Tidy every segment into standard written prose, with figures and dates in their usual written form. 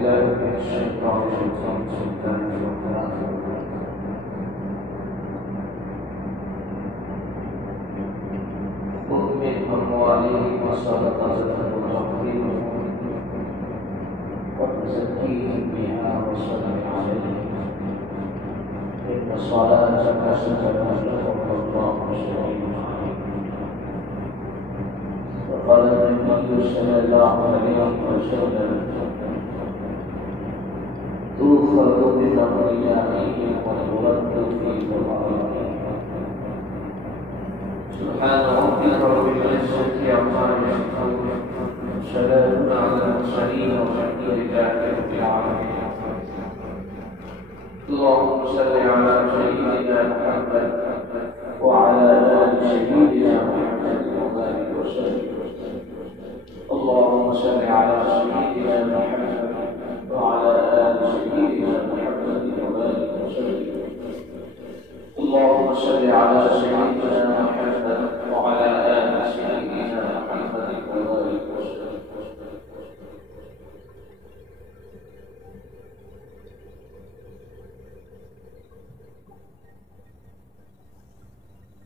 بالله من الشيطان الرجيم بسم الله الرحمن الرحيم خذ من أموالهم صدقة تطهرهم وتزكيهم بها وصل عليهم إن صلاتك سكن لهم والله سميع عليم. وقال النبي صلى الله عليه وسلم تؤخذ من أغنيائهم وترد في فقرائهم. سبحان ربك رب العزة عما يصفون وسلام على المرسلين والحمد لله رب العالمين. اللهم صل على سيدنا محمد وعلى آل سيدنا محمد وبارك وسلم. اللهم صل على سيدنا محمد وعلى آل سيدنا محمد وبارك وسلم. اللهم صل على سيدنا محمد وعلى آل سيدنا محمد وبارك وسلم.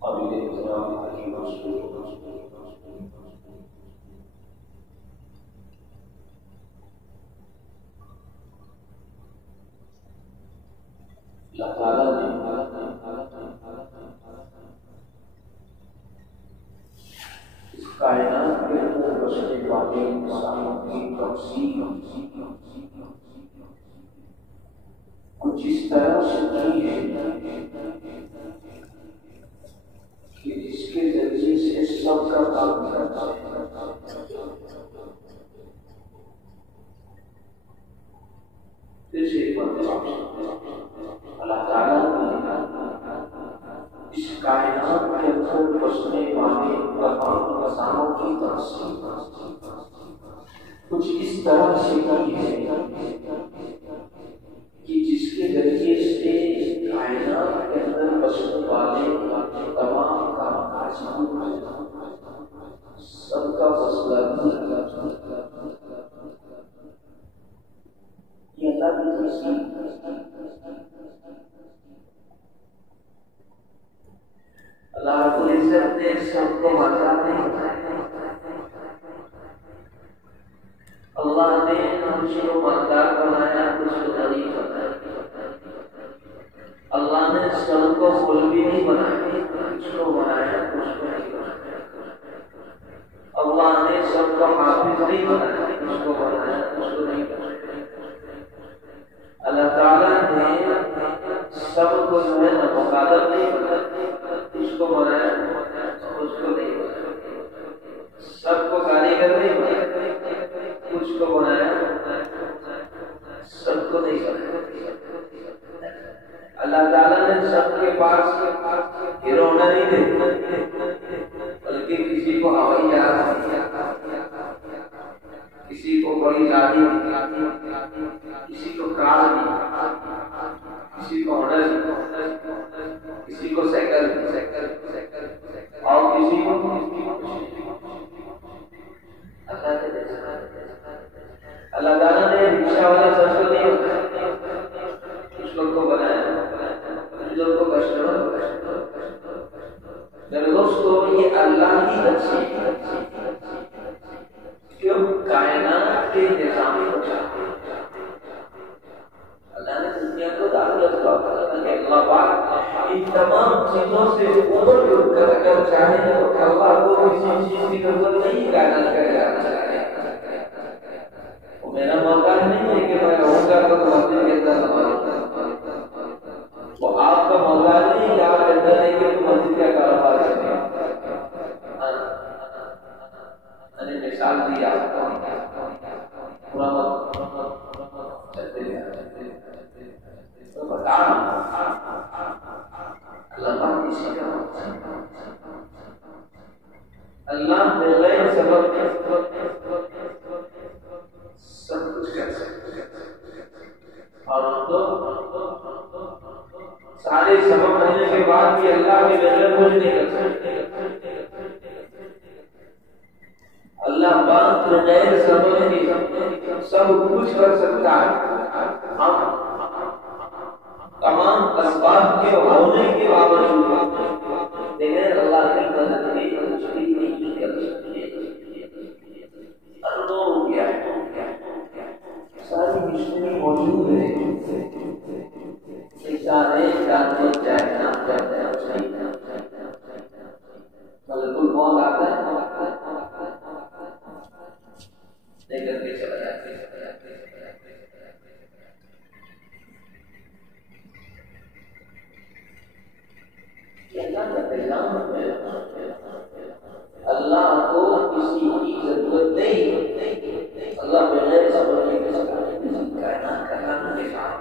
قبل احترام حكيم رسول اللہ تعالیٰ نے اس کائنات کے اندر بسنے والے انسانوں کی تقسیم کچھ اس طرح سے کی ہے کہ جس کے ذریعے سے سب کا تعلق کرتا ہے. اللہ تعالیٰ نے اس کائنات کے اندر بسنے والے تمام انسانوں کی تقسیم کچھ اس طرح سے کی ہے کہ جس کے ذریعے سے کائنات کے اندر بسنے والے تمام کامکاج سب کا مسئلہ یہ اللہ کی تقسیم. اللہ رب العزت نے سب کو آزاد نہیں بنایا. اللہ نے کچھ کو مالدار بنایا, کچھ کو غریب بنایا. اللہ نے سب کو مولوی نہیں بنایا, کچھ کو بنایا, کچھ کو نہیں بنایا. اللہ نے سب کو حافظ نہیں بنایا, کچھ کو بنایا, کچھ کو نہیں بنایا. اللہ تعالیٰ نے سب کو جو ہے نا مقادر نہیں بنایا, کچھ کو بنایا, کچھ کو نہیں بنایا. سب کو کاریگر نہیں بنایا, کچھ کو بنایا, سب کو نہیں بنایا. اللہ تعالیٰ نے سب کے پاس گھرونا نہیں دے, بلکہ کسی کو ہوائی جہاز دیا, کسی کو بڑی گاڑی, کسی کو کار دی, کسی کو ہنر, کسی کو سائیکل, اور کسی کو اللہ تعالیٰ نے رکشہ والا سب کو نہیں ہوتا, کچھ لوگ کو بنایا, کچھ لوگ کو کسٹمر. میرے دوستو یہ اللہ کی تقسیم کیوں کائنات کے نظامی بچا. اللہ نے دنیا کو دعوت دیا کہ اللہ پاک ان تمام چیزوں سے اوپر اٹھ کر اگر چاہے تو اللہ کو کسی چیز کی ضرورت نہیں کائنات کرے گا. میرا موقع نہیں ہے کہ میں رہوں گا تو مسجد کے اندر نماز, وہ آپ کا موقع نہیں کہ آپ اندر نہیں کہ مسجد کا کاروبار کریں. میں نے مثال دی آپ کو پورا تو بتا اللہ کسی کا اللہ بغیر سبب سب کچھ کر سکتے ہیں, اور تو سارے سبب ہونے کے بعد بھی اللہ کے بغیر کچھ نہیں کر سکتے. اللہ پاک بغیر سبب سب کچھ کر سکتا ہے، ہم تمام اسباب کے ہونے کے باوجود بغیر اللہ کی مدد کے کچھ بھی نہیں کر سکتے۔ اندر ہو گیا ساری مشکلیں موجود ہے، سارے جانتے چاہے نہ جانتے ہیں صحیح ملک الموت آتا ہے لے کر کے چلا جاتے ہیں۔ اللہ کا پیغام ہے، اللہ کو کسی کی ضرورت نہیں، اللہ بغیر صبر کے کائنات کا نام کے ساتھ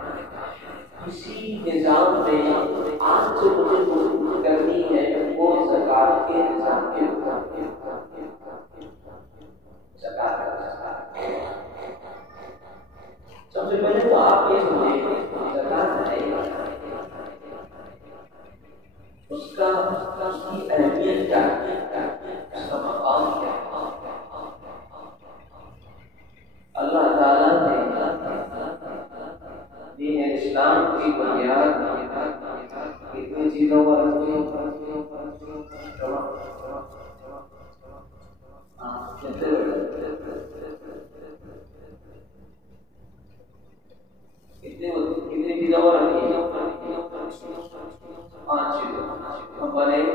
کسی نظام میں آج جو مجھے گفتگو کرنی ہے وہ زکات کے نظام کے زکات سب سے پہلے تو آپ یہ سمجھیں زکات ہے اس کی اہمیت کیا ہے، اس کا مقام کیا ہے۔ اللہ تعالیٰ نے دین اسلام کی بنیاد کتنی چیزوں پر رکھی، کتنی چیزوں پر رکھی، 5 چیزوں۔ نمبر 1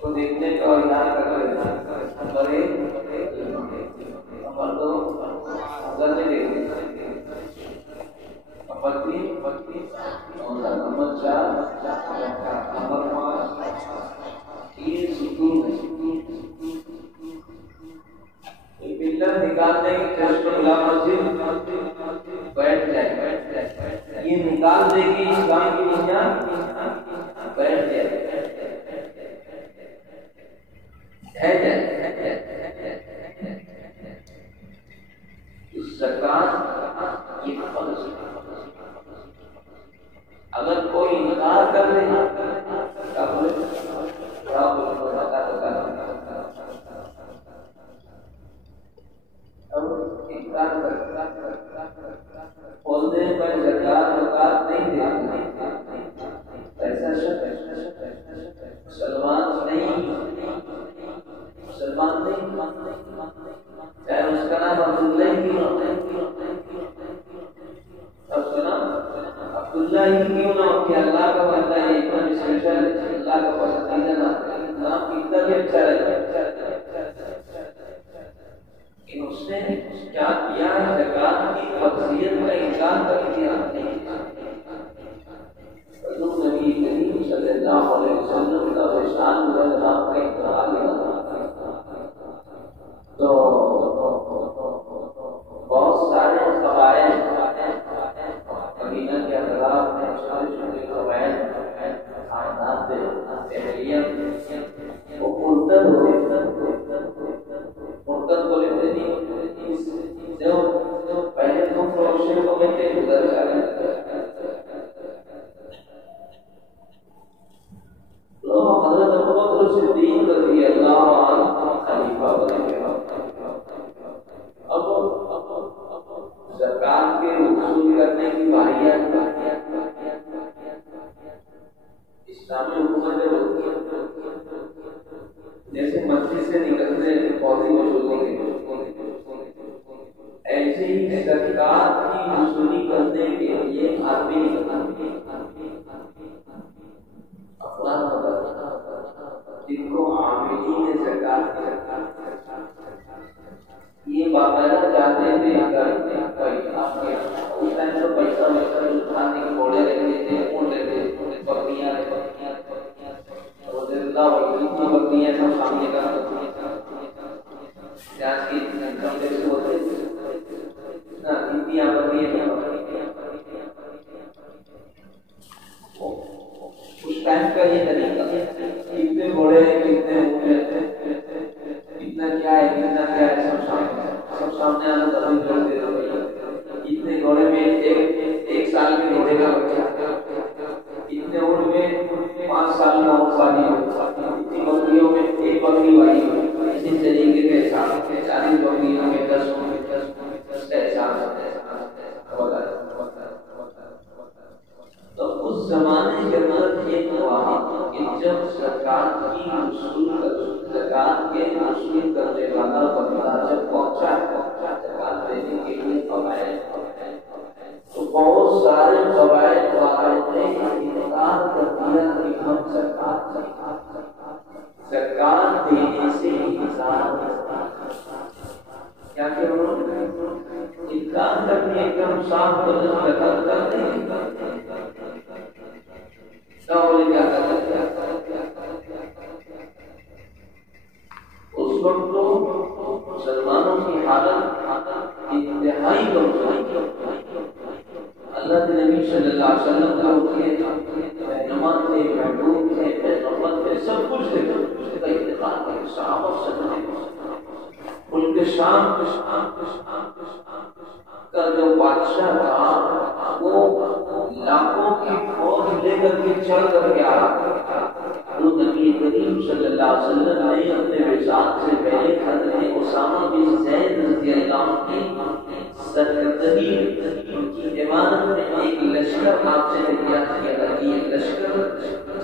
کو دیکھنے کا اور یاد کرنے کا۔ نمبر 1 نمبر 2 اگر نہیں دیکھنے کا۔ نمبر 3 نمبر 4 نمبر 5 یہ سکون پلر نکالنے کی ٹیسٹ بلا مسجد بیٹھ جائے، یہ نکال دے گی اسلام کی بنیاد، بیٹھ جائے زکات یہ فرض ہے۔ اگر کوئی انکار کر لے کیا بولے انکار بولنے پر زکات نہیں دیتے، ایسا مسلمان نہیں چاہے اس کا نام عبداللہ ہی عبداللہ ہی کیوں نہ ہو کہ اللہ کا بندہ ہے، اتنا اسپیشل ہے، اللہ کا پسندیدہ نام کتنا بھی اچھا رہتا ہے، لیکن اس نے کیا کیا؟ زکات کی فرضیت کا انکار کر دیا۔ نبی کریم صلی اللہ علیہ وسلم کا شان کا انتقال تو بہت سارے قبائل مدینہ کے اطراف میں چھوٹے چھوٹے قبائل خاندان تھے، وہ مرتد ہوئے، مرتد بولے تھے نہیں جو پہلے تم روشن کو میں تھے ادھر جانے تو حضرت ابوبکر صدیق رضی اللہ عنہ خلیفہ بنے۔ اب زکات کے وصول کرنے کی باری اسلامی حکومتیں ہوتی ہیں، جیسے مسجد سے نکلنے پودے وصولی کے، ایسے ہی زکات کی وصولی کرنے کے لیے آدمی افراد جن کو عاملین زکات یہ باقاعدہ چاہتے تھے اس ٹائم تو پیسہ ویسا اٹھانے کے گھوڑے رہتے تھے، اونٹ رہتے تھے، بکریاں بکریاں سب سامنے کا اس ٹائم کا یہ طریقہ، کتنے گھوڑے ہیں، کتنے اونٹ ہیں، کتنا کیا ہے، کتنا کیا پانی اتنی بکریوں میں ایک بکری والی اسی طریقے کے حساب سے 40 بکریوں میں 10 کا حساب ہوتا ہے. تو اس زمانے کے اندر یہ ہوا کہ جب زکات کی زکات کے وصول کرنے والا بندہ جب پہنچا زکات دینے کے لیے قبائل تو بہت سارے قبائل والوں نے انکار کر دیا کہ ہم زکات دینے سے انکار کیا کہ انہوں نے انکار کرنے ایک دم صاف بدل زکات کر دیں اس وقت تو مسلمانوں کی حالت انتہائی کمزور. اللہ کے نبی صلی اللہ علیہ وسلم کا رہنما تھے, محبوب تھے, پیغمبر تھے, سب کچھ تھے. اس کا انتقال کر صحابہ سے ملک شام کا جو بادشاہ تھا وہ لاکھوں کی فوج لے کر کے چڑھ کر کے آ تو نبی کریم صلی اللہ علیہ وسلم نے اپنے وصال سے پہلے حضرت اسامہ بن زید رضی اللہ عنہ کی سرکردگی ان کی عمارت میں ایک لشکر آپ سے تیار کیا گیا کہ یہ لشکر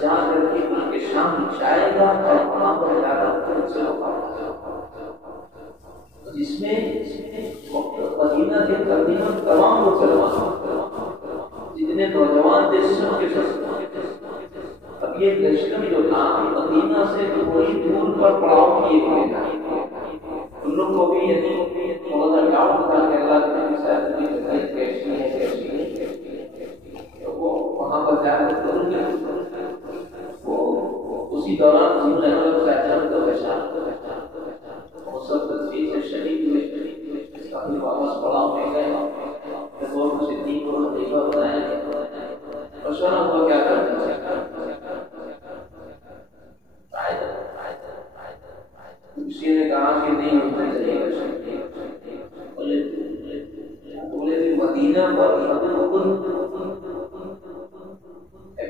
جا کر کے ملک شام جائے گا اور وہاں پر جا کر سے جس میں مدینہ کے تقریباً تمام مسلمان جتنے نوجوان تھے سب کے ساتھ. اب یہ لشکر جو تھا مدینہ سے تھوڑی دور پر پڑاؤ کیے ہوئے تھے. ان لوگ کو بھی یعنی تھوڑا سا ڈاؤٹ تھا کہ اللہ کے ساتھ بھی جگہ کیسی ہے تو وہ وہاں پر جا کر کریں گے. وہ اسی دوران انہوں نے اگر فیصلہ تو بشار وہ سب تصویر سے شریک ہوئے کافی واپس پڑاؤ میں گئے وہ صدیق کو خلیفہ بنایا. مشورہ ہوا کیا کرنا ہے. کسی نے کہا کہ نہیں ہونا چاہیے بولے کہ مدینہ پر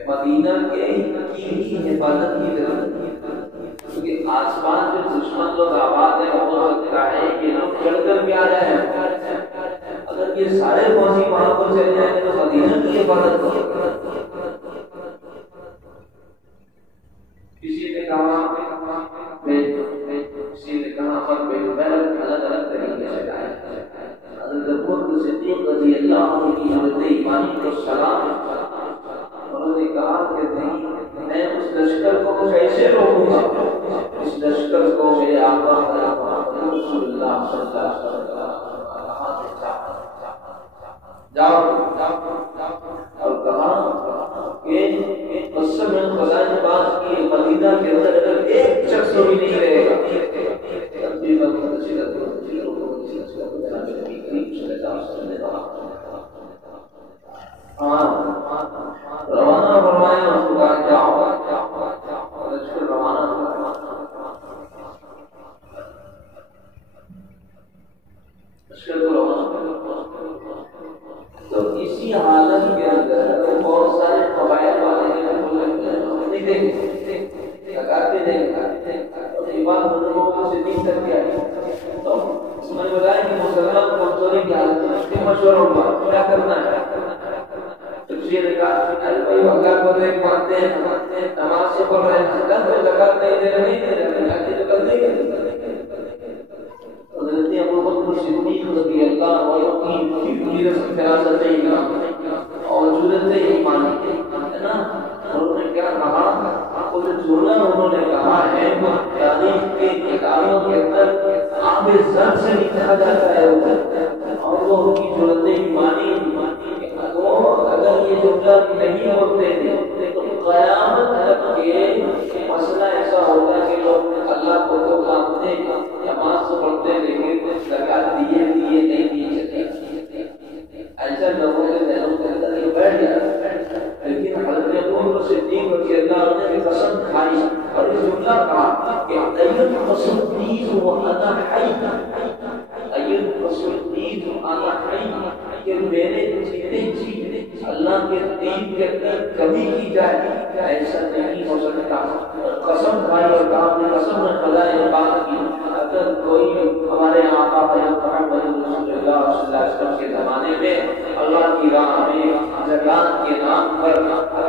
مدینہ کے کی حفاظت کی ضرورت ہے کیونکہ آس پاس جو دشمن لوگ آباد ہے ہو سکتا ہے کہ لوگ چڑھ کر کے آ جائیں. اگر یہ سارے فوجی وہاں پر چلے جائیں تو مدینہ کی حفاظت ہو. کسی نے کہا الگ الگ طریقے سے لائے. حضرت ابو صدیق رضی اللہ عنہ کی حضرت ایمانی کو سلام انہوں نے کہا کہ نہیں میں اس لشکر کو کیسے روکوں گا. اس لشکر کو میرے آقا محمد رسول اللہ صلی اللہ علیہ وسلم جاؤ اور کہا کہ قسم خزائن پاک کی مدینہ کے اندر اگر ایک شخص بھی نہیں رہے گا روانہ فرمایا اس کو کہا جاؤ لشکر روانہ لشکر کو روانہ. تو اسی حالت کے اندر بہت سارے قبائل والے نہیں دیں لگاتے دیں بات بزرگوں سے نہیں کر کے آئی تو اس میں بتایا کہ مسلمان کمزوری کی حالت میں مشورہ ہوا کیا کرنا ہے. تو کسی نے کہا اللہ کو دیکھ مانتے ہیں نماز سے پڑھ رہے ہیں اللہ کو زکات نہیں دے رہے نہیں دے رہے تو کل نہیں کرتے. حضرت ابو بکر صدیق رضی اللہ عنہ کی پوری فراست ایمان اور جرأت ایمان ہے نا. انہوں نے کیا کہا وہ جو انہوں نے کہا ہے وہ تاریخ کے کتابوں کے اندر آب زر سے لکھا جاتا ہے اور وہ ان کی جرأت ایمانی وہ اگر یہ جملہ نہیں ہوتے تھے تو قیامت تک کے مسئلہ ایسا ہوتا ہے کہ لوگ اللہ کو تو مانتے نماز تو پڑھتے لیکن زکات دیے نہیں دیے ایسا لوگوں کے دلوں کے اندر یہ بیٹھ گیا. لیکن حضرت ابو صدیق رضی اللہ عنہ نے قسم کھائی اور اس جملہ کہا کہ ایت قسمتیز وانا حی ایت قسمتیز وانا حی کہ میرے جیتے جی اللہ کے دین کے اندر کمی کی جائے ایسا نہیں ہو سکتا. قسم کھائی اور کہا کہ قسم نے خدا یہ بات کی اگر کوئی ہمارے آقا محمد رسول اللہ صلی اللہ علیہ وسلم کے زمانے میں اللہ کی راہ میں زکات کے نام پر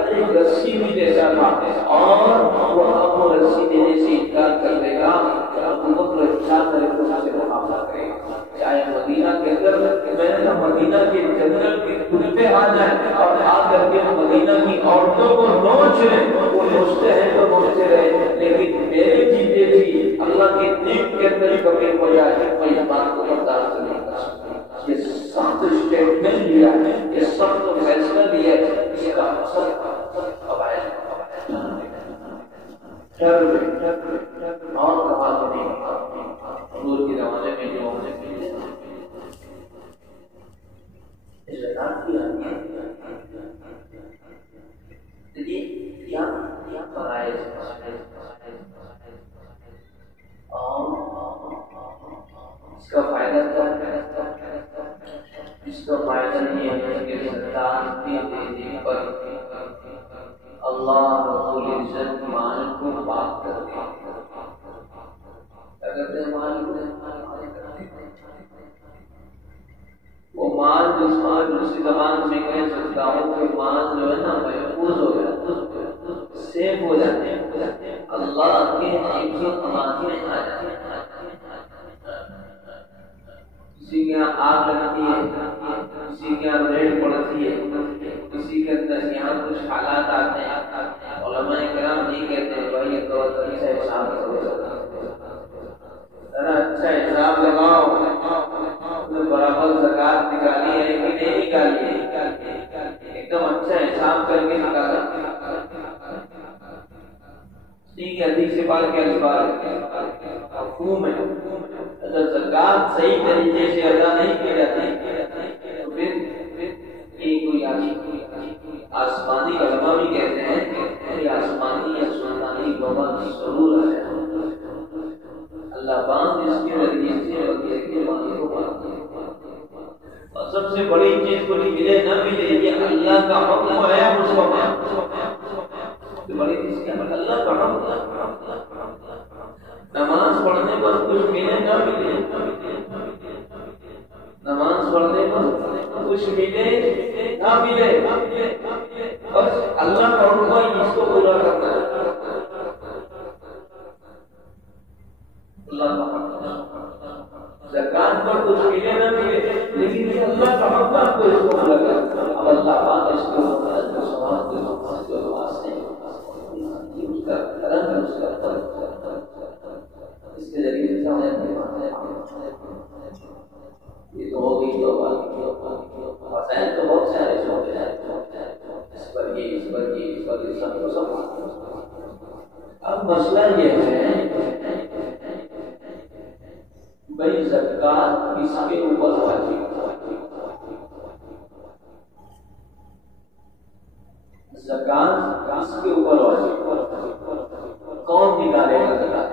ایک رسی بھی دیتا تھا اور وہ آپ کو رسی دینے سے انکار کر دے گا حکومت کو اچھا طرح سے مقابلہ کرے گا. چاہے مدینہ کے اندر میں نے مدینہ کے جنگل کے کتے آ جائیں اور آ کر کے مدینہ کی عورتوں کو نوچ لیں, وہ نوچتے ہیں تو نوچتے رہے, لیکن میرے جیتے جی اللہ کے دین کے اندر کمی ہو جائے میں اس بات کو برداشت نہیں کر سکتا. یہ سخت اسٹیٹمنٹ لیا ہے, یہ سخت فیصلہ لیا ہے, اس کا اثر قبائل اور کہا تو نہیں حضور کے زمانے میں جو ہم نے زکات کی اہمیت کیا فرائض اور اس کا فائدہ کیا ہے. اس کا فائدہ یہ ہے کہ زکات کے دینے پر اللہ رب العزت مال کو پاک کرتے ہیں. اگر مال وہ مال جس مال دوسری زبان میں کہہ سکتا ہوں کہ مال جو ہے نا محفوظ ہو جاتا, سیف ہو جاتے ہیں, اللہ کے حفظ و امان میں آ جاتے ہیں. کسی کے یہاں آگ لگتی ہے, کسی کے یہاں ریڈ پڑتی ہے, کسی کے اندر یہاں کچھ حالات آتے ہیں, علماء کرام نہیں کہتے ہیں بھائی یہ توجہ سے حساب کرو, ذرا اچھا حساب لگاؤ برابر زکات نکالی ہے کہ نہیں نکالی ہے, ایک دم اچھا حساب کر کے نکالا. ٹھیک ہے, حدیث سے بات کے الفاظ مفہوم ہے. اگر زکات صحیح طریقے سے ادا نہیں کی جاتی تو پھر یہ کوئی آسمانی علماء بھی کہتے ہیں کہ آسمانی یا سلطانی بابا ضرور آ جائے. اللہ باندھ اس کے ذریعے سے اور کے باندھ کو باندھ. اور سب سے بڑی چیز کو ملے نہ ملے یہ اللہ کا حکم ہے, اس کو بڑی چیز کیا اللہ کا حکم. نماز پڑھنے پر کچھ ملے نہ ملے, نماز پڑھنے پر کچھ ملے نہ ملے, بس اللہ کا حکم ہے اس کو پورا کرنا ہے. اللہ کا زکات پر کچھ ملے نہ ملے لیکن یہ اللہ کا حکم ہے کو اس کو پورا کرنا. اب اللہ پاک اس کو سوال کے واسطے اس کا کرم ہے, اس کا اس کے ذریعے سے یہ تو ہو گئی مسائل تو بہت سارے ہوتے ہیں, اس پر یہ اس پر یہ اس پر یہ سب کو سب. اب مسئلہ یہ ہے بھائی زکات کس کے اوپر واجب, زکات کس کے اوپر واجب, کون نکالے گا زکات.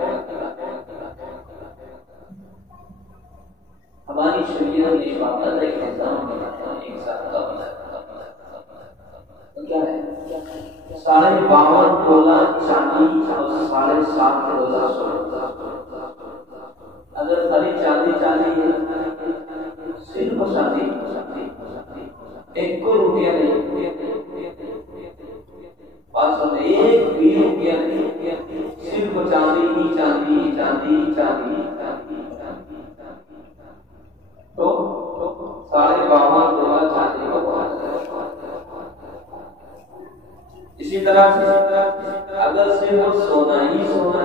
ہماری شریعت نے باقاعدہ ایک نظام بنایا, ایک ساتھ کیا ہے 52 تولہ چاندی اور 7.5 تولہ سونا. اگر خالی چاندی ہے صرف چاندی, 1 روپیہ نہیں, 1 بھی روپیہ نہیں, صرف چاندی ہی چاندی چاندی چاندی, تو 52 تولہ چاندی کو پہنچ جائے. اسی طرح سے اگر صرف سونا ہی سونا,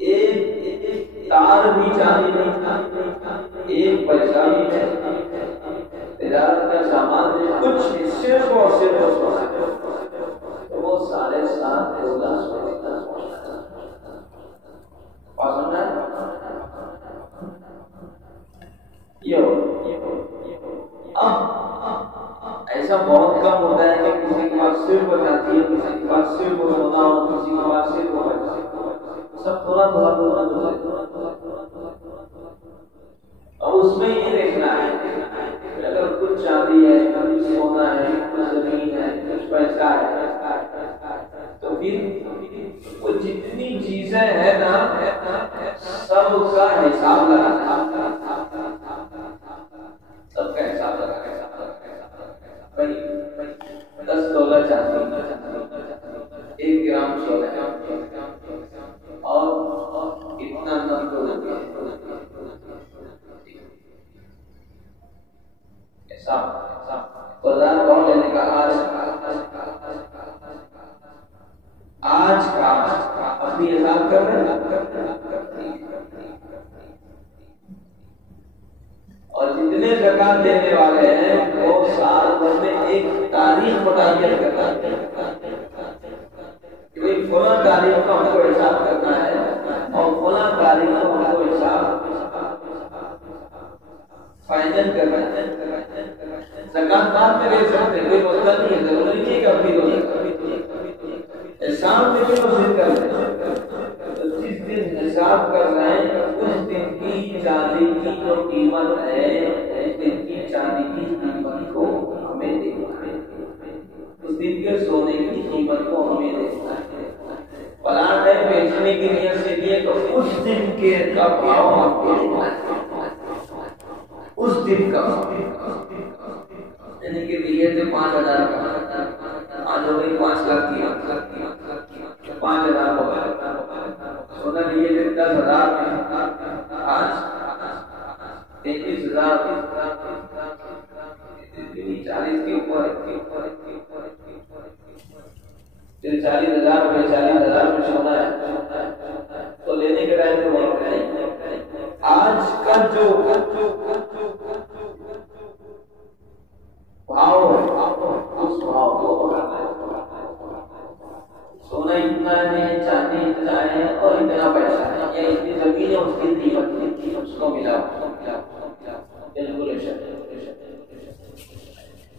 ایک تار بھی چاندی نہیں, ایک پیسہ بھی نہیں, تجارت کا سامان ہے کچھ صرف اور صرف سونا, تو وہ 7.5 تولہ سونا. پسند ہے ایسا بہت کم ہوتا ہے کہ کسی کے پاس صرف بچاتی ہے, کسی کے پاس صرف سونا اور کسی کے پاس صرف سب تھوڑا اور اس میں یہ دیکھنا ہے اگر کچھ چاندی ہے، کچھ سونا ہے، کچھ زمین ہے، کچھ پیسہ ہے، تو پھر وہ جتنی چیزیں ہیں نا سب کا حساب لگانا، سب کا حساب لگانا۔ بھائی $10 چاندی، 1 گرام سونا اور اتنا $90 بازار بھاؤ لینے کا آج کا اپنی حساب کر رہے ہیں، اور جتنے زکات دینے والے ہیں وہ سال بھر میں ایک تاریخ متعین کرنا ہے کہ بھائی فلاں تاریخ کو ہم کو حساب کرنا ہے اور فلاں تاریخ کو ہم کو حساب فائنل کرنا ہے۔ زکات بعد میں دے سکتے، کوئی مسئلہ نہیں ہے، ضروری نہیں ہے کہ ابھی دو، حساب میں بھی مسجد کر رہے ہیں، جس دن حساب کر رہے ہیں اس دن کی چاندی کی جو قیمت ہے، اس دن کی چاندی کی قیمت کو ہمیں دیکھنا ہے، اس دن کے سونے کی قیمت کو ہمیں دیکھنا ہے۔ پلاٹ ہے بیچنے کی نیت سے لیے تو اس دن کے کا بھاؤ ہم کو دیکھنا ہے، اس دن کا یعنی کہ لیے تھے 5,000 کا، آج ہو گئی 5 لاکھ کی، 5,000 ہو گئے، سونا لیے تھے 10,000 میں، آج 33,000، 40 کے اوپر، پھر 40,000 روپے، 40,000 میں سونا ہے تو لینے کے ٹائم میں بہت نہیں۔ آج کا جو بھاؤ ہے اس بھاؤ کو بڑھانا ہے، سونا اتنا ہے، چاندی اتنا ہے اور اتنا پیسہ ہے یا اتنی زمین ہے، اس کی قیمت اس کو ملا،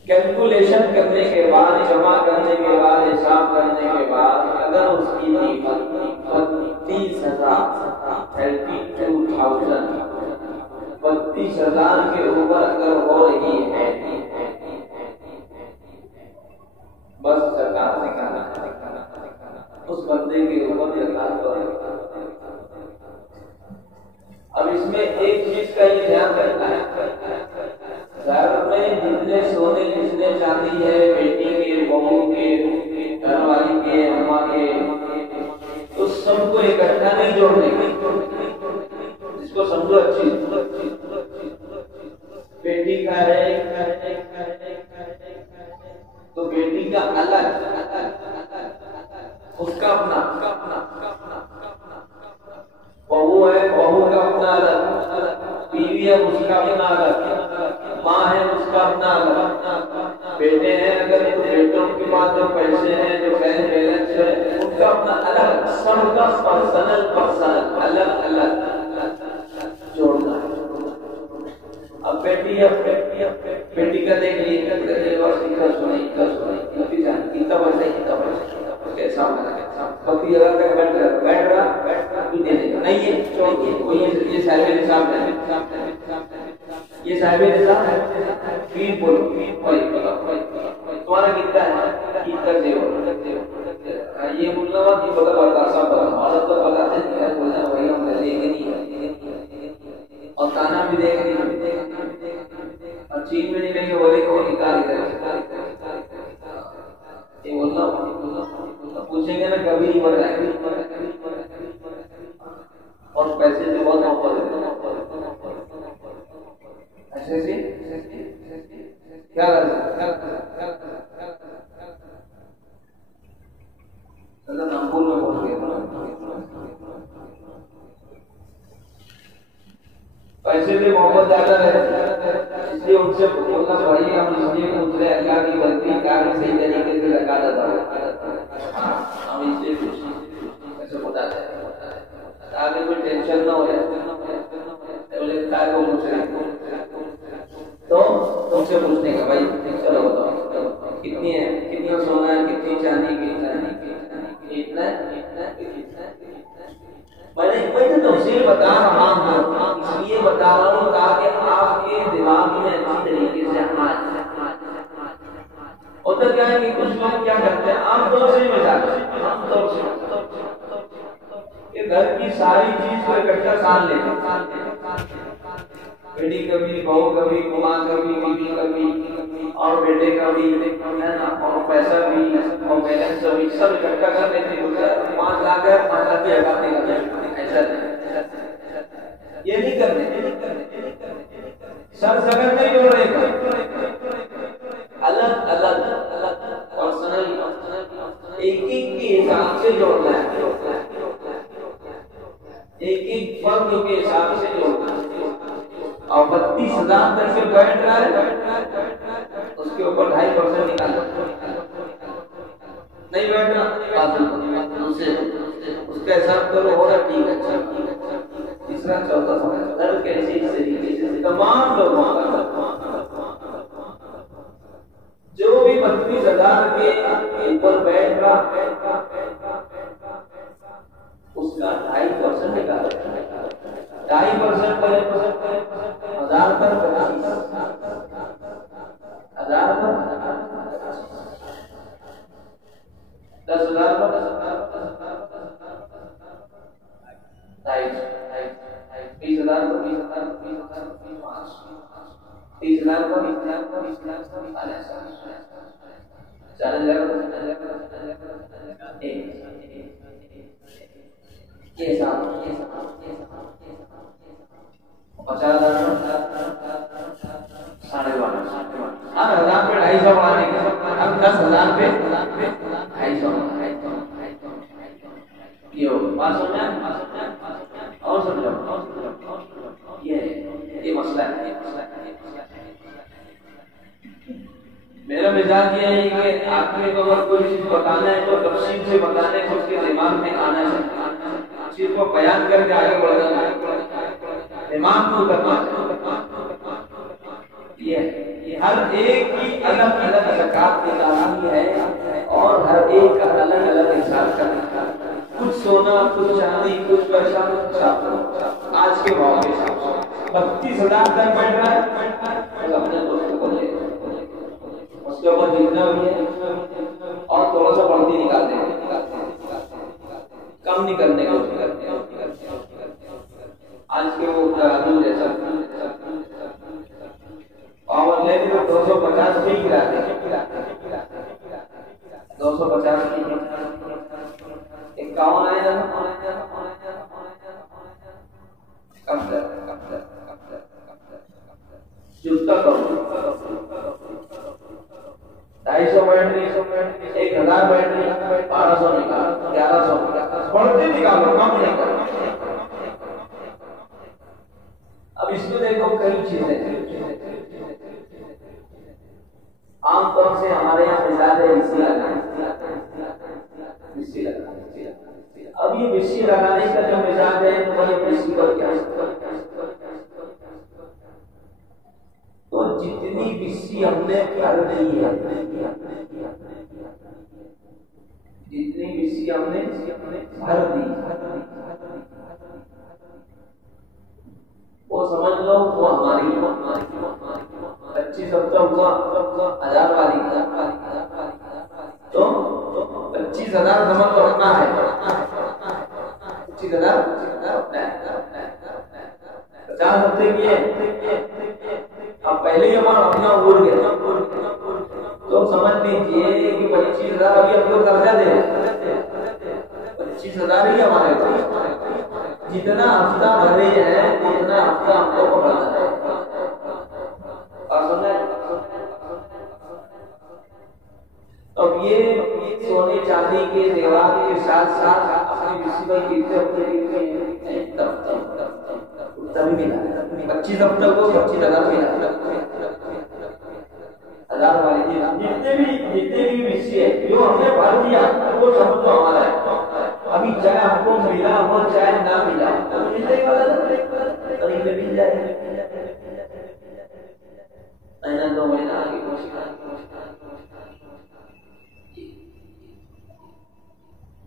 کیلکولیشن کرنے کے بعد، جمع کرنے کے بعد، حساب کرنے کے بعد اگر اس کی قیمت 32,000 کے اوپر اگر ہو رہی ہے بس زکات نکالنا ہے، اس بندے کے اوپر زکات ہو رہی ہے۔ اب اس میں ایک چیز کا یہ دھیان رکھنا ہے، گھر میں جتنے سونے جتنے چاندی ہے، بیٹی کے، بہو کے، گھر والی کے، اماں کے، تو سب کو اکٹھا نہیں جوڑنے کی، جس کو سمجھو اچھی بیٹی کا ہے تو بیٹی کا الگ، اس کا اپنا، بہو ہے بہو کا اپنا الگ، بیوی ہے اس کا اپنا الگ، ماں ہے اس کا اپنا الگ، بیٹے ہیں اگر تو بیٹوں کے پاس جو پیسے ہیں، جو بینک بیلنس ہے، ان کا اپنا الگ، سب کا پرسنل الگ الگ جوڑنا ہے۔ اب بیٹی کا دیکھ لیے کیسا بکری اگر بیٹھ رہا نہیں ہے، یہ صاحب نصاب ہے، یہ صاحب نصاب ہے، بولو تمہارا کتنا ہے، کتنا یہ بولنا ہوا کہ پتا پتا سب عورت تو بتاتے نہیں ہے، بولنا وہی ہم لے کے نہیں اور کانا بھی دے گا اور چین میں نہیں لیں گے، بولے کہ وہ نکال یہ بولنا پوچھیں گے نا کبھی نہیں بڑھ جائے گا اور پیسے سے بہت محبت ایسے سے کیا نامپور میں پہنچ گئے، پیسے سے محبت زیادہ ہے، اس لیے ان سے بولنا پڑی، ہم اس لیے پوچھ رہے اللہ کی بندی کیا صحیح طریقے سے لگا دیتا ہے، ہم اس لیے ایسے بتا دیں آگے کوئی ٹینشن نہ ہو جائے، تو تم سے پوچھنے کا بھائی چلو بتاؤ کتنی ہے، کتنی سونا ہے، کتنی چاندی کی، اتنا میں نے تفصیل بتا رہا ہوں، اس لیے بتا رہا ہوں تاکہ آپ کے دماغ میں اچھی طریقے سے کیا کرتے ہیں عام طور سے مزاج عام طور سے کہ گھر کی ساری چیز کو اکٹھا سان لیتے بیٹی کبھی بہو کبھی ماں کبھی بیوی کبھی اور بیٹے کا بھی اور پیسہ بھی اور بیلنس بھی سب اکٹھا کر لیتے 5 لاکھ ہے 5 لاکھ کی حکام نہیں کرتے ایسا یہ نہیں کرنے سر سگر نہیں جوڑنے کا الگ الگ پرسنل ایک ایک کے حساب سے جوڑنا ہے ایک ایک فرد کے حساب سے جوڑنا ہے اور 32,000 تک کے بیٹھ رہا ہے اس کے اوپر 2.5% نکالنا نہیں بیٹھنا اس کا حساب کرو ہو رہا ٹھیک ہے تیسرا چوتھا ہر کیسے اس طریقے سے تمام لوگوں کا جو بھی 32,000 کے اوپر بیٹھ رہا اس کا 2.5% نکالا 2.5% پر 1,000 پر 10,000 پر 10,000 پر 20,000 پر 30,000 پر یہ مسئلہ ہے میرا مزاج یہ ہے کہ آدمی کو اگر کوئی چیز بتانا ہے تو تفصیل سے بتانے کو اس کے دماغ میں آنا ہے چیز کو بیان کر کے آگے بڑھنا ہے دماغ کو کرنا ہے یہ ہر ایک کی الگ الگ زکات نکالنی ہے اور ہر ایک کا الگ الگ حساب کرنا ہے کچھ سونا کچھ چاندی کچھ پیسہ آج کے بھاؤ کے حساب سے 32,000 تک بیٹھ رہا ہے اپنے دوست کو لے اس کے اوپر جتنا بھی ہے اور تھوڑا سا بڑھتی نکال دیں کم نہیں کرنے کو آج کے وہ جیسا پاور لے کے 250 کی گرا دیں 250 کی 51 آئے گا کم جوتا کرو 250 بیٹری 1,000 بیٹری 1200 نکال 1100 بڑھتے نکالو کم نہیں کرو اب اس میں دیکھو کئی چیزیں عام طور سے ہمارے یہاں مثال ہے بسی لگانا اب یہ بسی لگانے کا جو مزاج ہے وہ یہ بسی پر کیا تو جتنی بسی ہم نے خریدی ہے جتنی بسی ہم نے بھر دی وہ سمجھ لو وہ ہماری 25 ہفتہ ہوا 1,000 والی تو 25,000 جمع کرنا ہے 25,000 50 ہفتے کی ہے اب پہلے ہی ہمارا اپنا اڑ گیا تو سمجھ لیجیے کہ 25,000 ابھی ہم کو قرضہ دے 25,000 ہی ہمارے جتنا ہفتہ بھرے ہیں اتنا ہفتہ ہم کو پکڑنا ہے اور سنیں اب یہ سونے چاندی کے زیورات کے ساتھ ساتھ اپنی مصیبت کی تبھی ملا 25 ہفتہ کو 25,000 ملا 1,000 والی جتنے بھی مصیبت ہے جو ہم نے بھر دیا وہ سب تو ہمارا ہے ابھی چاہے ہم کو ملا ہو چاہے نہ ملا ملنے والا طریقے میں مل جائے مہینہ 2 مہینہ آگے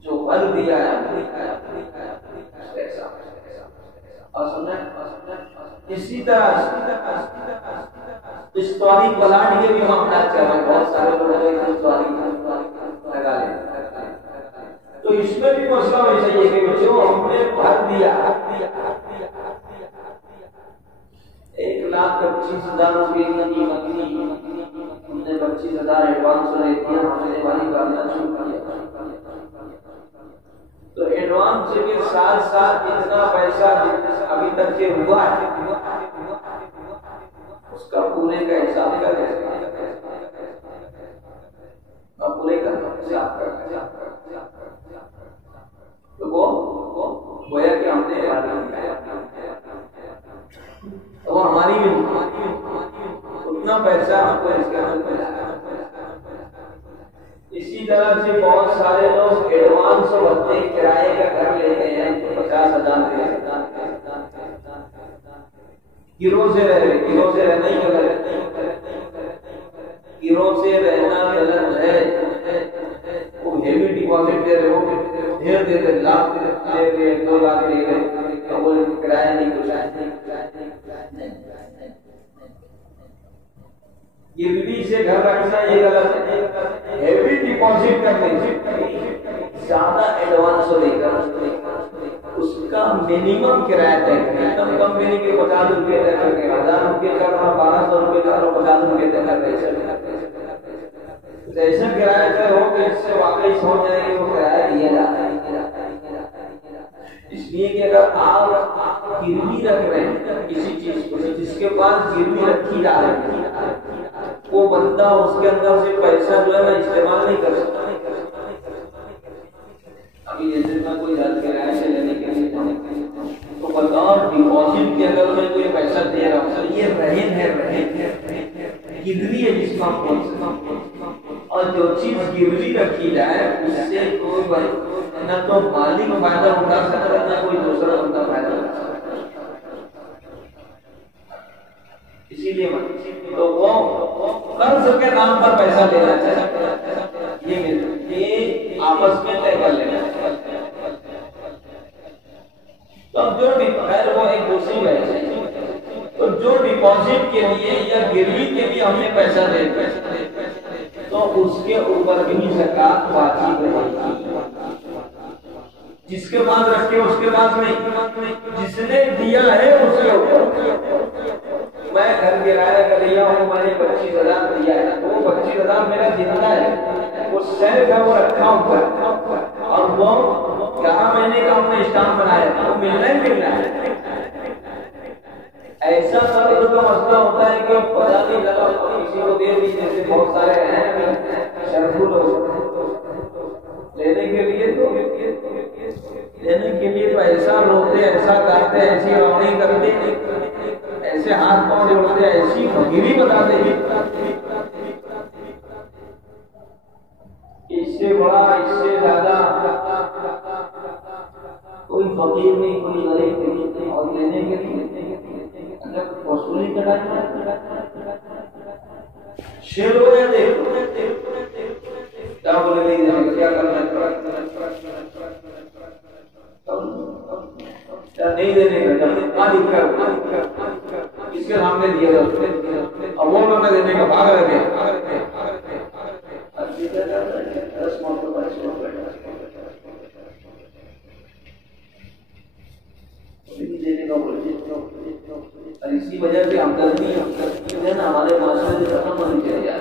جو بھر دیا ہے اور سنیں اسی طرح استواری پلاٹ کے بھی معاملات چل رہے ہیں بہت سارے لوگ تو اس میں بھی مسئلہ ویسا ہی ہے کہ جو ہم نے بھر دیا 1,25,000 روپئے کی قیمت تھی، ہم نے 25,000 ایڈوانس لے دیا، ہم نے والی کرنا شروع کیا، تو ایڈوانس کے ساتھ ساتھ اتنا پیسہ ابھی تک کے ہوا ہے اس کا پورے کا حساب کر پورے کا حساب تو وہ گویا کہ ہم نے وہ ہماری بھی اتنا پیسہ ہم کو اس کے اندر ملا۔ اسی طرح سے بہت سارے لوگ ایڈوانس بھرتے کرائے کا گھر لیتے ہیں 50,000 گروہ سے رہنا ہی غلط ہے، گروہ سے رہنا غلط ہے۔ وہ ہیوی ڈپازٹ دے رہے ہو، ڈھیر دے رہے، لاکھ دے رہے، 2 لاکھ دے رہے، تو وہ کرایہ نہیں کچھ گروی سے گھر رکھنا یہ غلط ہے۔ ہیوی ڈپازٹ کرنے زیادہ ایڈوانس لے کر اس کا منیمم کرایہ طے کریں، کم کم میں نہیں کہ 50 روپئے طے کر کے 1000 روپئے کا 1200 روپئے کا 50 روپئے طے کر رہے، ایسا کرایہ طے ہو کہ اس سے واقعی سمجھ جائے کہ وہ کرایہ دیا جاتا ہے۔ اس لیے کہ اگر آپ گروی رکھ رہے ہیں کسی چیز کو، جس کے پاس گروی رکھی جا رہی ہے، وہ بندہ اس کے اندر سے پیسہ جو ہے نا استعمال نہیں کر سکتا۔ ابھی جیسے میں کوئی گھر کرایہ سے لینے کے لیے تو بطور ڈپازٹ کے اگر میں کوئی پیسہ دے رہا ہوں، یہ رہن ہے، گروی ہے جس کو ہم بول سکتے ہیں، اور جو چیز گروی رکھی جائے اس سے کوئی نہ تو مالک فائدہ اٹھا سکتا ہے نہ کوئی دوسرا بندہ فائدہ اٹھا سکتا ہے۔ اسی لیے تو وہ قرض کے نام پر پیسہ لینا چاہیے، یہ آپس میں طے کر لینا چاہیے۔ تو جو خیر وہ ایک دوسری بحث ہے، تو جو ڈپازٹ کے لیے یا گروی کے لیے ہم نے پیسہ دے تو اس کے اوپر بھی زکات واجب رہے گی۔ جس کے پاس رکھے اس کے پاس نہیں، جس نے دیا ہے اس کے اوپر۔ میں گھر کرایہ کا لیا ہوں، میں نے 25,000 دیا ہے، وہ 25,000 میرا زندہ ہے، وہ سیف ہے، وہ رکھا ہوں، اور وہ 11 مہینے کا ہم نے اسٹامپ بنایا تھا، وہ ملنا ہی ملنا ہے۔ ایسا قرض کا مسئلہ ہوتا ہے کہ پتہ نہیں لگا کسی کو دے دی، جیسے بہت سارے ہیں شرف لوگ لینے کے لیے تو ایسا روتے، ایسا کرتے، ایسی روانی کرتے، ایسے ہاتھ پاؤں جوڑتے، ایسی فقیری بتاتے ہیں، اس سے بڑا اس سے زیادہ کوئی فقیر نہیں، کوئی غریب نہیں، اور لینے کے لیے وصولی کرنا شیر ہو جاتے کیا بولے نہیں دینا، کیا کرنا نہیں دینے کا اس کے سامنے دیا جاتا، اور وہ لوگ دینے کا بھاگ رہے دینے کا بولتے، اور اسی وجہ سے ہمدردی ہے نا ہمارے معاشرے سے ختم ہونی چاہیے۔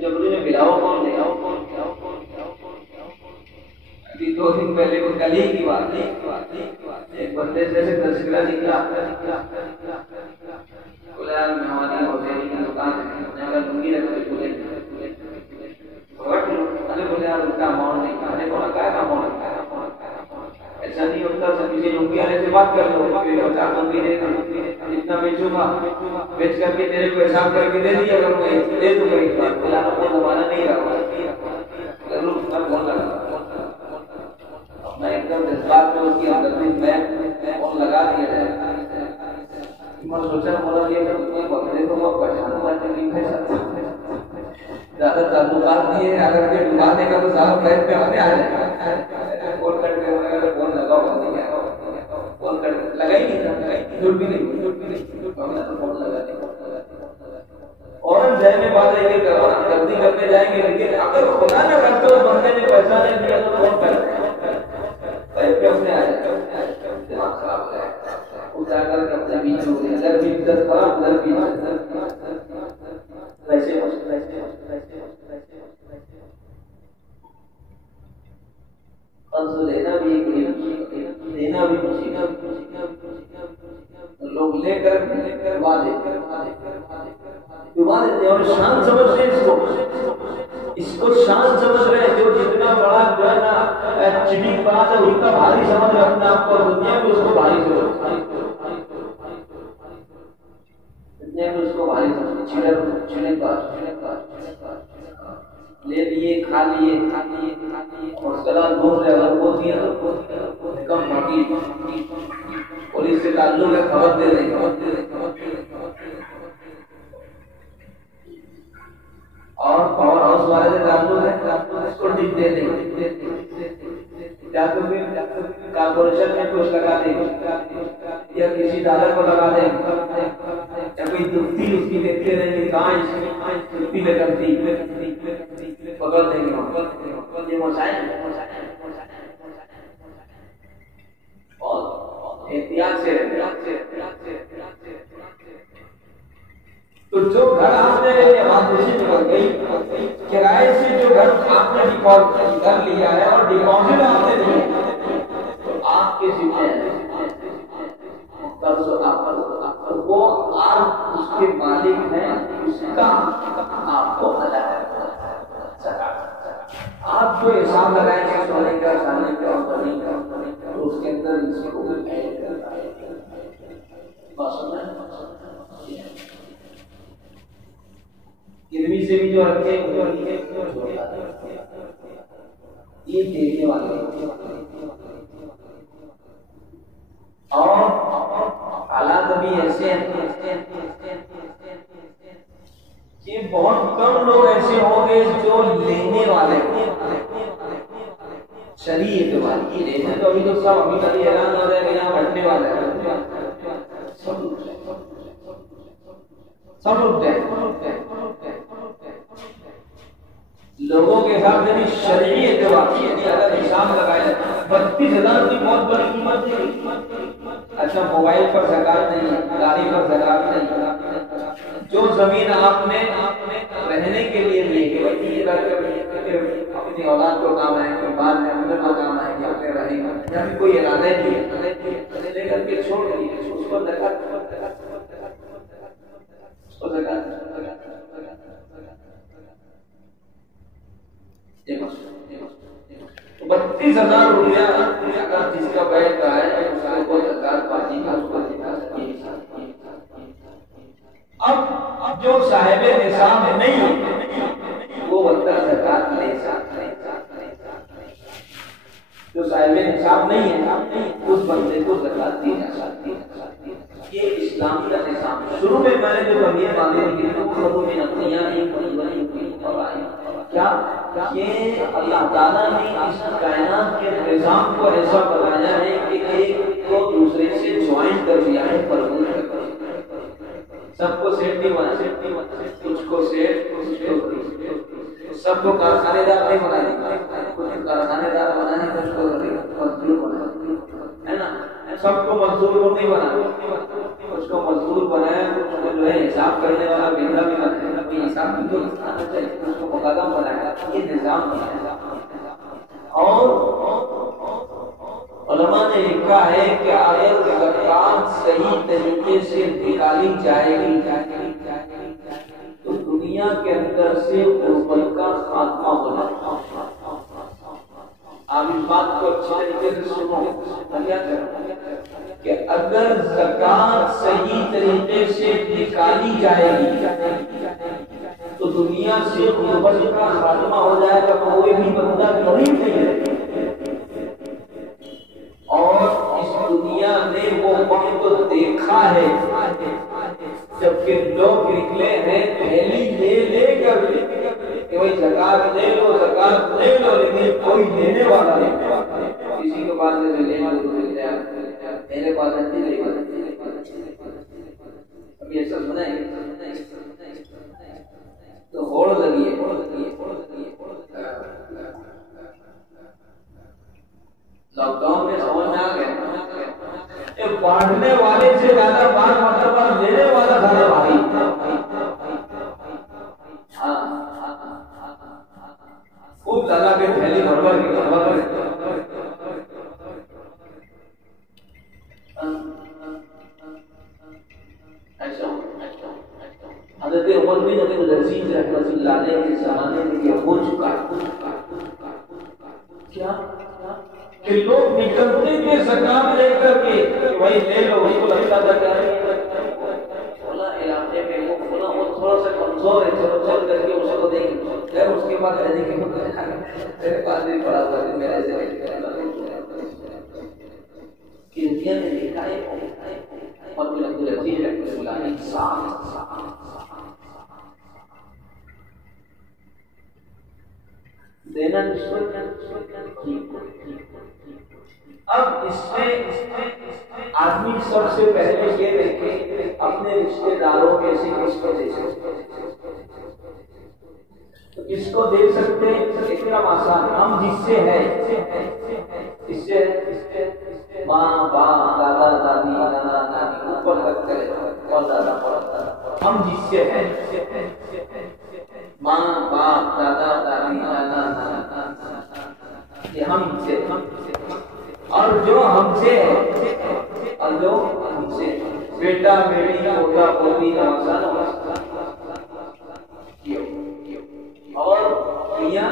جبری میں بلاؤ کون لے آؤ کون، ابھی 2 دن پہلے کو کل ہی کی بات ایک بندے سے تذکرہ نکلا، بولا یار میں ہماری ہوٹل کی دکان ہے، میں اگر لنگی رکھ کے بولے بولے یار اس کا اماؤنٹ نہیں، میں نے بولا کیا اماؤنٹ، ایسا نہیں ہوتا، کسی لنگی والے سے بات کر لو، 50 لنگی دے گا، جتنا بیچوں گا بیچ کر کے میرے کو حساب کر کے دے دیا، اگر میں دے دوں گا ایک بار، بولا وہ زمانہ نہیں رہا، ضرور اس کا فون لگا، میں ایک دم جذبات میں اس کی ہمدردی میں فون لگا دیا ہے، میں سوچا بولا یہ کوئی بکرے کو میں پہچانوں گا نہیں پہچانتا، زیادہ تعلقات نہیں ہے، اگر یہ ڈبانے کا تو سارا فلیٹ پہ ہمیں آ جائے گا، فون کر کے فون لگا ہوا نہیں ہے، فون کر لگا ہی نہیں تھا، جھوٹ بھی نہیں، فون لگا دیا، وعدے کے غلطی کرنے جائیں گے، لیکن اگر خدا نہ کرتے اس بندے نے پیسہ نہیں دیا تو کون کرے؟ اپنے آ جائے دماغ خراب ہو جائے، اس جا کر کے اپنے بیچ ہو گئی، ادھر بھی عزت خراب ادھر بھی ویسے قرض لینا بھی دینا بھی لوگ لے کر وعدے دیتے اور شان سمجھتے ہیں، اس کو شان سمجھ رہے ہیں، جو جتنا بڑا جو ہے نا چڑی بات ہے اتنا بھاری سمجھ رہے اپنے آپ کو، دنیا میں اس کو بھاری سمجھ اس کو بھاری چڑے لے لیے کھا لیے اور سلام دور سے اگر وہ دیا تو کم باقی پولیس سے تعلق ہے، خبر دے دیں اور پاور ہاؤس والے سے تعلق ہے، اس کو ٹک دے دیں یا تو پھر کارپوریشن میں کچھ لگا دیں یا کسی ڈالر کو لگا دیں یا کوئی دکھتی اس کی دیکھتے رہیں گے کہاں اس دکھتی میں کرتی پکڑ دیں گے، یہ مسائل اور احتیاط سے تو جو گھر آپ نے بات اسی میں کر گئی، کرائے سے جو گھر آپ نے ڈپازٹ کر لیا ہے اور ڈپازٹ آپ نے دیا تو آپ کے ذمہ وہ آپ اس کے مالک ہیں، اس کا آپ کو ادا کرنا، آپ جو حساب لگائیں گے سونے کا کھانے کا اور بنی کا تو اس کے اندر اس کو ایڈ کرنا ہے۔ گروی سے بھی جو رکھے یہ دینے والے اور حالات ابھی ایسے ہیں کہ بہت کم لوگ ایسے ہوں گے جو لینے والے شرعی اعتبار کی لینے تو ابھی تو سب ابھی کبھی اعلان ہو جائے کہ یہاں بٹنے والا ہے، سب رک جائے لوگوں کے حساب سے بھی شرعی اعتبار کی اگر حساب لگایا 32,000 کی بہت بڑی قیمت ہے، اچھا موبائل پر زکات نہیں، گاڑی پر زکات نہیں، جو زمین آپ نے رہنے کے لیے لی ہے اپنی اولاد کو کام ہے کہ بعد میں اپنے کو کام ہے کہ اپنے رہیں گا یا پھر کوئی ارادہ نہیں لے کر کے چھوڑ دیے اس کو زکات تو 32,000 روپیہ اگر جس کا بیٹھ رہا ہے اس کو زکات باقی کا اس کو اب جو صاحب نصاب نہیں وہ بندہ زکات لے سکتا ہے، جو صاحب نصاب نہیں ہے اس بندے کو زکات دی جا سکتی ہے۔ یہ اسلام کا نظام شروع میں نے جو کبھی باتیں کی تو خود میں نقلیاں کیا کہ اللہ تعالیٰ نے اس کائنات کے نظام کو ایسا بنایا ہے کہ ایک کو دوسرے سے جوائن کر دیا ہے، پرگون کر سب کو سیٹ نہیں بنا، کچھ کو سیٹ سب کو کارخانے دار نہیں بنایا، کچھ کارخانے دار بنانے کچھ کو مزدور بنایا ہے نا، سب کو مزدور کو نہیں بنا، کچھ کو مزدور بنایا، کچھ کو جو ہے حساب کرنے والا بندہ بھی بنایا، کوئی حساب بھی تو آنا چاہیے، کچھ کو مقدم بنایا، یہ نظام ہے۔ اور علماء نے لکھا ہے کہ اگر زکات صحیح طریقے سے نکالی جائے گی تو دنیا کے اندر سے غربت کا خاتمہ ہو جائے گا۔ آپ اس بات کو اچھے طریقے سے سنو کہ اگر زکات صحیح طریقے سے نکالی جائے گی تو دنیا سے غربت کا خاتمہ ہو جائے گا، کوئی بھی بندہ غریب نہیں رہے اور اس دنیا نے وہ وقت دیکھا ہے جبکہ لوگ نکلے ہیں پہلی لے کر کہ بھائی زکات لے لو لیکن کوئی لینے والا نہیں، کسی کے پاس لے لو میرے پاس نہیں، ابھی ایسا سنا ہے تو بانٹنے والے سے زیادہ بار مرتبہ لینے والا زیادہ بھاری. خوب لگا کے تھیلی بھر کے حضرت عمر بن عبد العزیز رحمۃ اللہ علیہ کے زمانے میں یہ ہو چکا کیا کہ لوگ نکلتے تھے زکات لے کر کے وہی لے لو. اس کو لگتا تھا کیا فلاں علاقے میں وہ تھوڑا سا کمزور ہے, چلو چل کر کے اس کو دیں گے. اس کے بعد رہنے کے میرے پاس بھی پڑا ہوا ہے, میرے سے دنیا نے دیکھا ہے اور پھر عبد العزیز رحمۃ اللہ علیہ صاحب دینا اب اس میں آدمی سب سے پہلے یہ دیکھے اپنے رشتے داروں میں سے کس کو دے سکتے, کس کو دے سکتے اتنا آسان. ہم جس سے ہے اس سے ماں باپ دادا دادی نانا نانی اوپر تک کرے اور دادا پڑتا. ہم جس سے ہے ماں باپ دادا دادی نانا نانی, یہ ہم سے. اور جو ہم سے ہے اور جو ہم سے بیٹا بیٹی پوتا پوتی نوازا اور میاں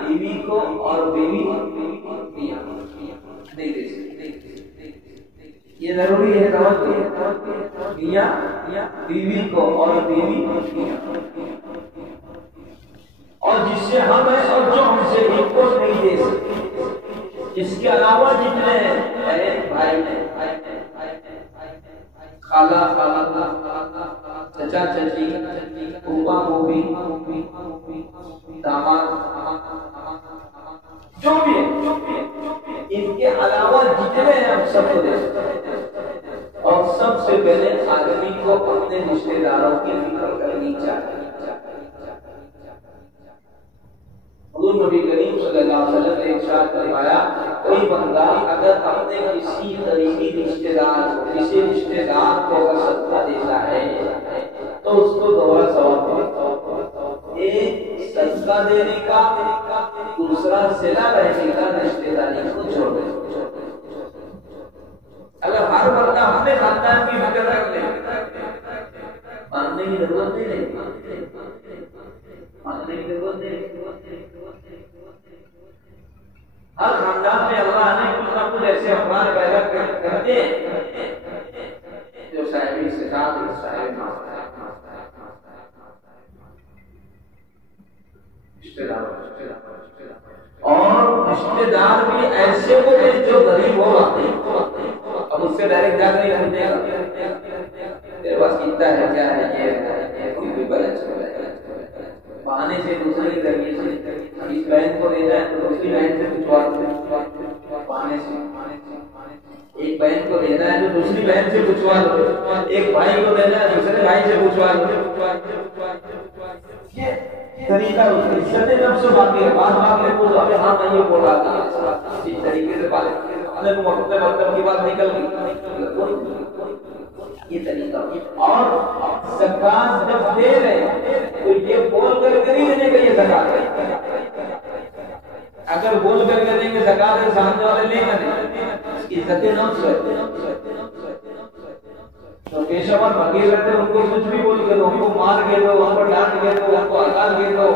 بیوی کو اور بیوی میاں نہیں دے سکتے. یہ ضروری ہے سمجھ میاں بیوی کو اور بیوی میاں, اور جس سے ہم ہیں اور جو ہم سے ایک کو نہیں دے سکتے. اس کے علاوہ جتنے بہن بھائی خالہ چچا چچی پھوپھا پھوپھی داماد جو بھی ہے ان کے علاوہ جتنے ہیں ہم سب کو دے سکتے. اور سب سے پہلے آدمی کو اپنے رشتے داروں کی فکر کرنی چاہیے. حضور نبی کریم صلی اللہ علیہ وسلم نے ارشاد فرمایا کوئی بندہ اگر اپنے کسی قریبی رشتے دار کو اگر صدقہ دیتا ہے تو اس کو دوہرا ثواب ملتا. ایک صدقہ دینے کا, دوسرا صلہ رحمی کا, رشتے داری کو چھوڑنے. اگر ہر بندہ اپنے خاندان کی فکر رکھ لے ماننے کی ضرورت نہیں, ماننے کی ضرورت نہیں. ہر خاندان میں اللہ نے کچھ نہ کچھ ایسے افراد پیدا کرتے ہیں جو صاحب استطاعت صاحب اور رشتے دار بھی ایسے ہوتے جو غریب ہو آتے ہیں. اب اس سے ڈائریکٹ جا کر نہیں پوچھے گا تیرے پاس کتنا ہے کیا ہے یہ کوئی بیلنس بہانے سے دوسرے کے ذریعے سے اس بہن کو دینا ہے تو دوسری بہن سے پوچھوا بہانے سے. ایک بہن کو دینا ہے تو دوسری بہن سے پوچھوا دو, ایک بھائی کو دینا ہے دوسرے بھائی سے پوچھوا دو. یہ طریقہ عزت نفس باقی ہے. بات بات میں پوچھو ابھی ہاں میں یہ بول رہا تھا اس طریقے سے بات مطلب کی بات نکل گئی. یہ طریقہ. اور زکات جب دے رہے تو یہ بول کر نہیں دینے کا, یہ زکات ہے. اگر بول کر کے دیں گے زکات ہے سامنے والے لے کر عزت نفس ہے. تو پیشور فقیر رہتے ان کو کچھ بھی بول کے دو, ان کو مار کے دو, ان کو ڈانٹ کے دو, ان کو ہکال کے دو,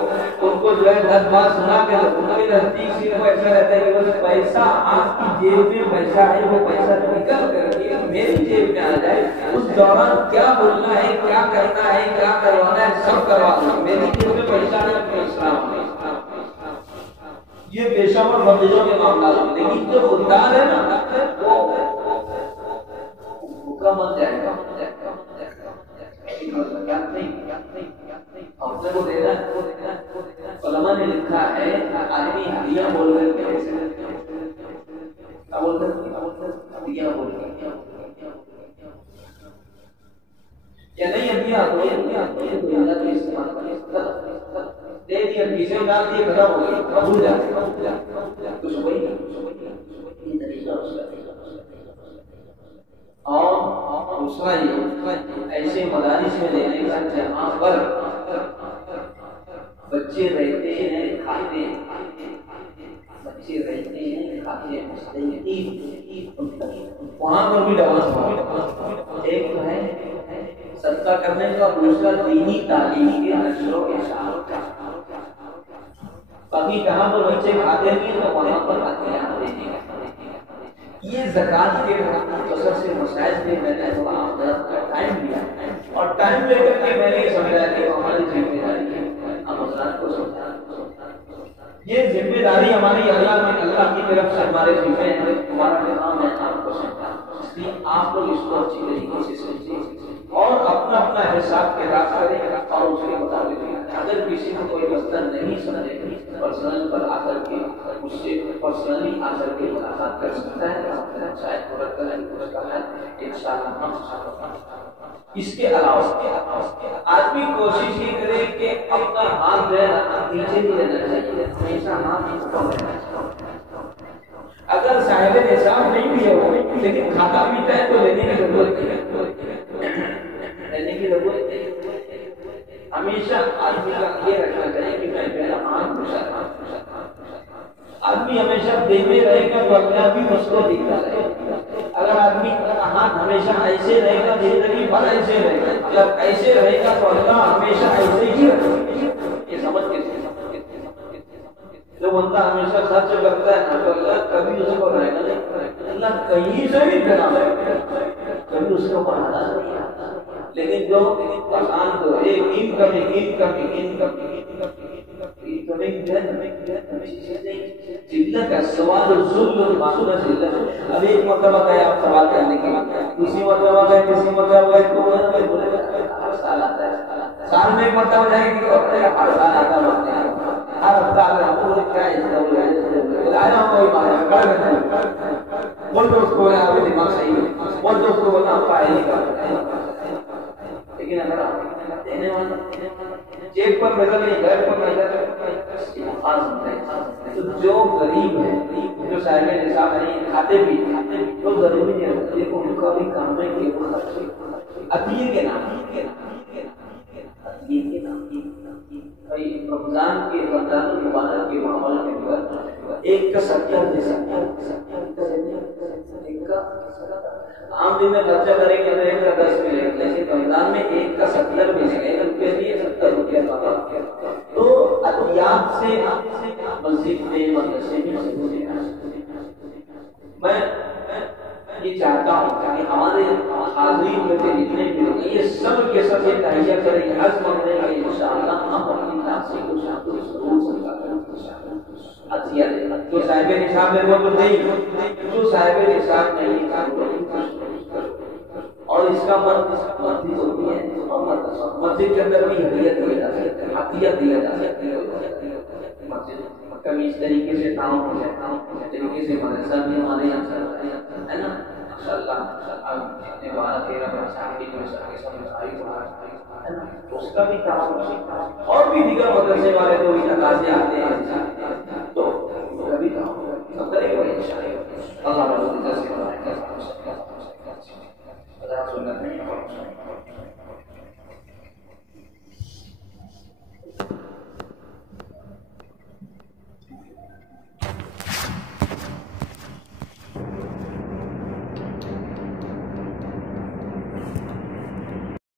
ان کو جو ہے دس بات سنا کے دو. ان کے نزدیک صرف ایسا رہتا ہے کہ بس پیسہ آپ کی جیب میں پیسہ ہے وہ پیسہ نکل کر کے میری جیب میں آ جائے. اس دوران کیا بولنا ہے, کیا کرنا ہے, کیا کروانا ہے سب کروا دو. میری جیب میں پیسہ ہے تو اسلام ہے. یہ پیشور فقیروں کے معاملات ہیں. لیکن جو خوددار ہے نا وہ بن جائے گا. اپنے کو دینا علماء نے لکھا ہے آدمی ہدیہ بول کر کیا بولتے ہدیہ بول کر یا نہیں ہدیہ دے دیا پیسے ڈال دیے ختم ہو گئی بھول جاتے کچھ وہی یہ طریقہ اس کا. اور دوسرا یہ ایسے مدارس میں دینے کا جہاں پر بچے رہتے ہیں کھاتے ہیں، بچے رہتے ہیں کھاتے ہیں، وہاں پر بھی ڈبل ایک تو ہے صدقہ کرنے کا، دوسرا دینی تعلیم کے نشر و اشاعت کا۔ باقی جہاں پر بچے کھاتے ہیں تو وہاں پر ہتھیار دینے کا۔ یہ زکات کے بہت سے مسائل میں میں نے تھوڑا ٹائم دیا اور ٹائم لے کر کے میں نے سمجھا کہ ہماری ذمہ داری ہے ہم حضرات کو سمجھا، یہ ذمہ داری ہماری اللہ کی طرف سے ہمارے ذمہ ہے، ہمارا کام ہے آپ کو سمجھانا، اس لیے آپ لوگ اس کو اچھی طریقے سے سمجھیں اور اپنا اپنا حساب کتاب کریں اور اس کے مطابق اگر کسی کو کوئی مسئلہ نہیں سمجھے پرسنل پر آ کر کے اس سے پرسنلی آ کر کے ملاقات کر سکتا ہے، شاید پورا کریں انشاءاللہ۔ اس کے علاوہ آدمی کوشش یہ کرے کہ اپنا ہاتھ جو ہے نیچے نہیں رہنا چاہیے، ہمیشہ ہاتھ اوپر رہنا چاہیے۔ اگر صاحب نصاب نہیں بھی ہے وہ لیکن کھاتا پیتا ہے تو لینے کی ضرورت نہیں ہے، لینے کی ضرورت نہیں۔ ہمیشہ آدمی کا یہ رکھنا چاہیے کہ میں پہلا ہاتھ گزارا، آدمی ہمیشہ دیتے رہے گا تو اپنے آپ ہی اس کو دکھتا رہے گا۔ اگر آدمی کا ہاتھ ہمیشہ ایسے رہے گا زندگی بھر ایسے رہے گا، جب ایسے رہے گا تو اللہ ہمیشہ ایسے ہی رہے گا۔ یہ سمجھ کے جو بندہ ہمیشہ سچ کرتا ہے نا تو اللہ کبھی اس کو رہنا نہیں، اللہ کہیں سے بھی بنا کبھی اس کو بڑھانا نہیں آتا، لیکن جو آسان تو ایک جلت کا سوال ظلم معصومہ جلت۔ اب ایک مرتبہ گئے آپ سوال کرنے کے لیے، دوسری مرتبہ گئے، تیسری مرتبہ گئے تو ہر سال آتا ہے، سال میں ایک مرتبہ جائے گی تو ہر سال آتا ہے، ہر ہفتہ آتا ہے، کیا آیا ہوں کوئی بات بول دو اس کو دماغ صحیح ہے، بول دو اس کو بولنا پائے گا، لیکن اگر دینے والا چیک پر نظر نہیں گھر پر نظر تو جو غریب ہے جو صاحب نصاب نہیں کھاتے بھی تو ضروری نہیں ہوتا، دیکھو ان کا بھی کام ہے کہ وہ عطیے کے نام رمضان کے رمضان المبارک کے ماحول کے اندر ایک کا 70 دے سکتا عام دن میں خرچہ کریں گے ایک کا 10 ملے گا، لیکن رمضان میں ایک کا 70 ملے گا، 1 روپے دیے 70 روپیہ کا۔ تو عطیات سے مسجد میں مدرسے میں میں یہ چاہتا ہوں کہ ہمارے حاضرین میں جتنے بھی لوگ یہ سب کے سب یہ تہیہ کریں گے، عزم کریں گے انشاءاللہ ہم اپنی طرف سے کچھ نہ کچھ ضرور سمجھا کریں انشاءاللہ۔ عطیہ جو صاحب نصاب ہے وہ تو نہیں، جو صاحب نصاب نہیں اور اس کا مسجد ہوتی ہے مسجد کے اندر بھی ہدیہ دیا جا سکتا ہے، عطیہ دیا جا سکتا ہے۔ مسجد کبھی اس طریقے سے تعاون ہو جاتا ہے، اس طریقے سے مدرسہ بھی ہمارے یہاں چلتا ہے نا ماشاءاللہ 12-13 برسات کی جو اس کا بھی تعاون اور بھی دیگر مدرسے والے تو بھی تقاضے آتے ہیں، تو